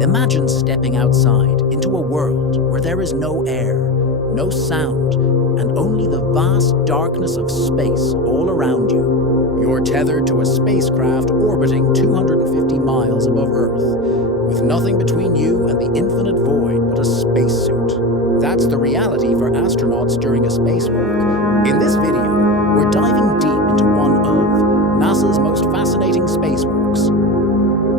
Imagine stepping outside into a world where there is no air, no sound, and only the vast darkness of space all around you. You're tethered to a spacecraft orbiting 250 miles above Earth, with nothing between you and the infinite void but a spacesuit. That's the reality for astronauts during a spacewalk. In this video, we're diving deep into one of NASA's most fascinating spacewalks.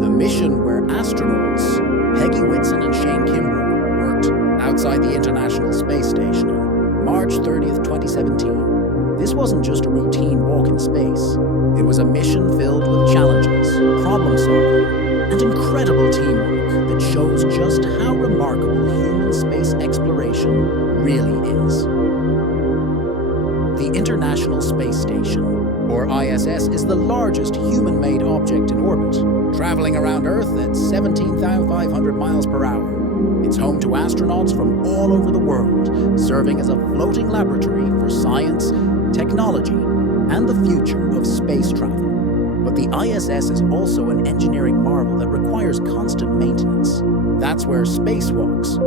The mission where astronauts Peggy Whitson and Kimbrough worked outside the International Space Station on March 30th, 2017. This wasn't just a routine walk in space. It was a mission filled with challenges, problem solving, and incredible teamwork that shows just how remarkable human space exploration really is. The International Space Station, or ISS, is the largest human-made object in orbit, traveling around Earth at 17,500 miles per hour. It's home to astronauts from all over the world, serving as a floating laboratory for science, technology, and the future of space travel. But the ISS is also an engineering marvel that requires constant maintenance. That's where spacewalks,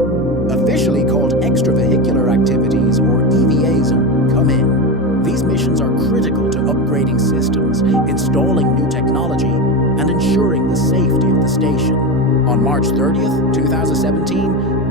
officially called extravehicular activities or EVAs, come in. These missions are critical to upgrading systems, installing new technology, and ensuring the safety of the station. On March 30th, 2017,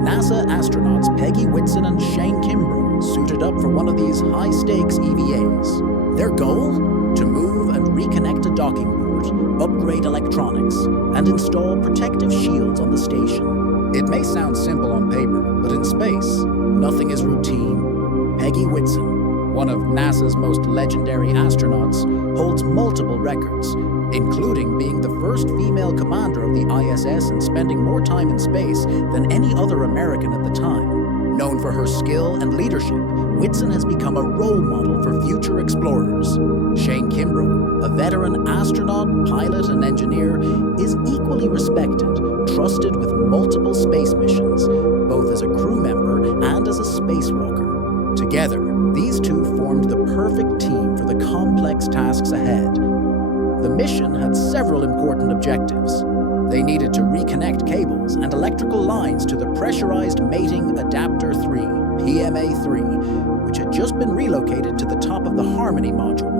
NASA astronauts Peggy Whitson and Kimbrough suited up for one of these high-stakes EVAs. Their goal? To move and reconnect a docking port, upgrade electronics, and install protective shields on the station. It may sound simple on paper, but in space, nothing is routine. Peggy Whitson, one of NASA's most legendary astronauts, holds multiple records, including being the first female commander of the ISS and spending more time in space than any other American at the time. Known for her skill and leadership, Whitson has become a role model for future explorers. Kimbrough, a veteran astronaut, pilot, and engineer, is equally respected, trusted with multiple space missions, both as a crew member and as a spacewalker. Together, these two formed the perfect team for the complex tasks ahead. The mission had several important objectives. They needed to reconnect cables and electrical lines to the Pressurized Mating Adapter 3, PMA-3, which had just been relocated to the top of the Harmony module.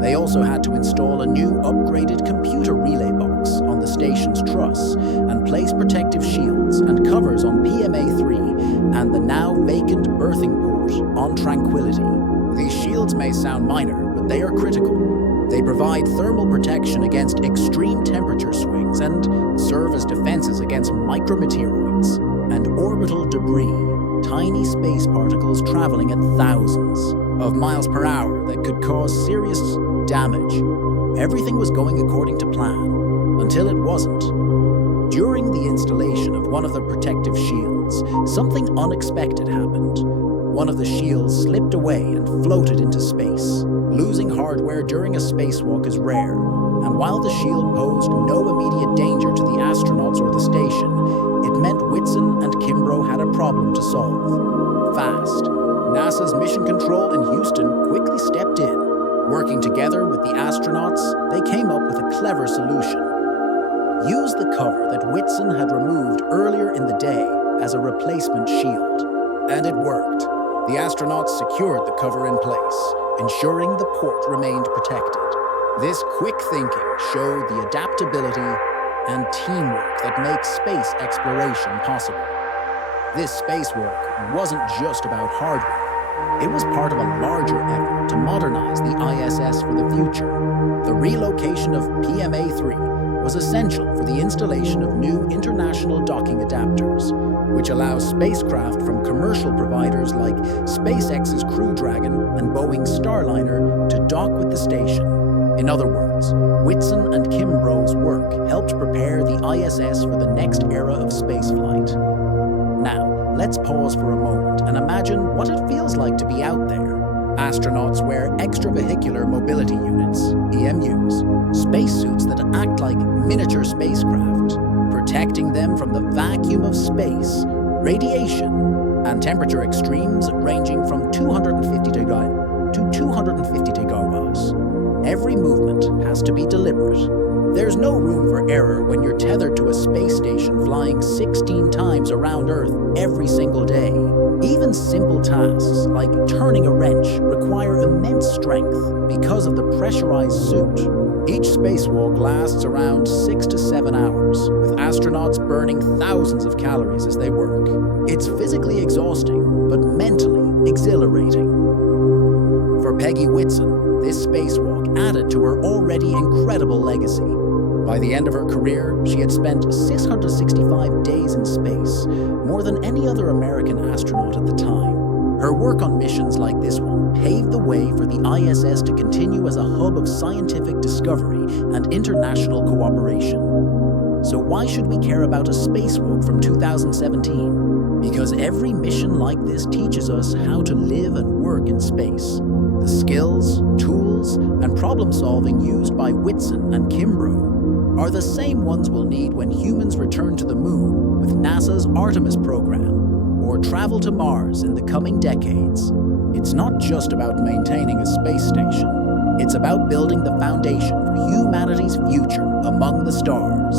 They also had to install a new upgraded computer relay box on the station's truss and place protective shields and covers on PMA-3 and the now vacant berthing port on Tranquility. These shields may sound minor, but they are critical. They provide thermal protection against extreme temperature swings and serve as defenses against micrometeoroids and orbital debris, tiny space particles traveling at thousands of miles per hour that could cause serious damage. Everything was going according to plan, until it wasn't. During the installation of one of the protective shields, something unexpected happened. One of the shields slipped away and floated into space. Losing hardware during a spacewalk is rare, and while the shield posed no immediate danger to the astronauts or the station, it meant Whitson and Kimbrough had a problem to solve. Fast. NASA's Mission Control in Houston quickly stepped in. Working together with the astronauts, they came up with a clever solution. Use the cover that Whitson had removed earlier in the day as a replacement shield. And it worked. The astronauts secured the cover in place, ensuring the port remained protected. This quick thinking showed the adaptability and teamwork that makes space exploration possible. This spacewalk wasn't just about hardware. It was part of a larger effort to modernize the ISS for the future. The relocation of PMA-3 was essential for the installation of new international docking adapters, which allows spacecraft from commercial providers like SpaceX's Crew Dragon and Boeing's Starliner to dock with the station. In other words, Whitson and Kimbrough's work helped prepare the ISS for the next era of spaceflight. Now, let's pause for a moment and imagine what it feels like to be out there. Astronauts wear extravehicular mobility units, EMUs, spacesuits that act like miniature spacecraft, protecting them from the vacuum of space, radiation, and temperature extremes ranging from 250 to 250 degrees. Every movement has to be deliberate. There's no room for error when you're tethered to a space station flying 16 times around Earth every single day. Even simple tasks like turning a wrench require immense strength because of the pressurized suit. Each spacewalk lasts around 6 to 7 hours, with astronauts burning thousands of calories as they work. It's physically exhausting, but mentally exhilarating. For Peggy Whitson, this spacewalk added to her already incredible legacy. By the end of her career, she had spent 665 days in space, more than any other American astronaut at the time. Her work on missions like this one paved the way for the ISS to continue as a hub of scientific discovery and international cooperation. So why should we care about a spacewalk from 2017? Because every mission like this teaches us how to live and work in space. The skills, tools, and problem-solving used by Whitson and Kimbrough are the same ones we'll need when humans return to the moon with NASA's Artemis program, or travel to Mars in the coming decades. It's not just about maintaining a space station. It's about building the foundation for humanity's future among the stars.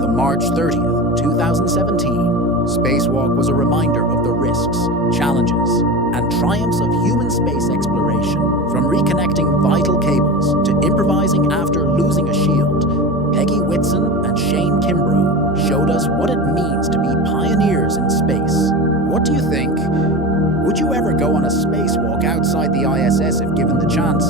The March 30th, 2017 spacewalk was a reminder of the risks, challenges, and triumphs of human space exploration. From reconnecting vital cables to improvising after losing a shield, Peggy Whitson and Kimbrough showed us what it means to be pioneers in space. What do you think? Would you ever go on a spacewalk outside the ISS if given the chance?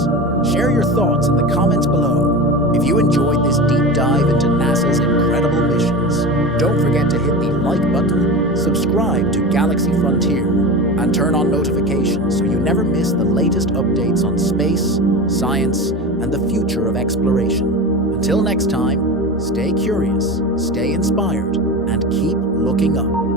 Share your thoughts in the comments below. If you enjoyed this deep dive into NASA's incredible missions, don't forget to hit the like button, subscribe to Galaxy Frontier, and turn on notifications so you never miss the latest updates on space, science, and the future of exploration. Until next time, stay curious, stay inspired, and keep looking up.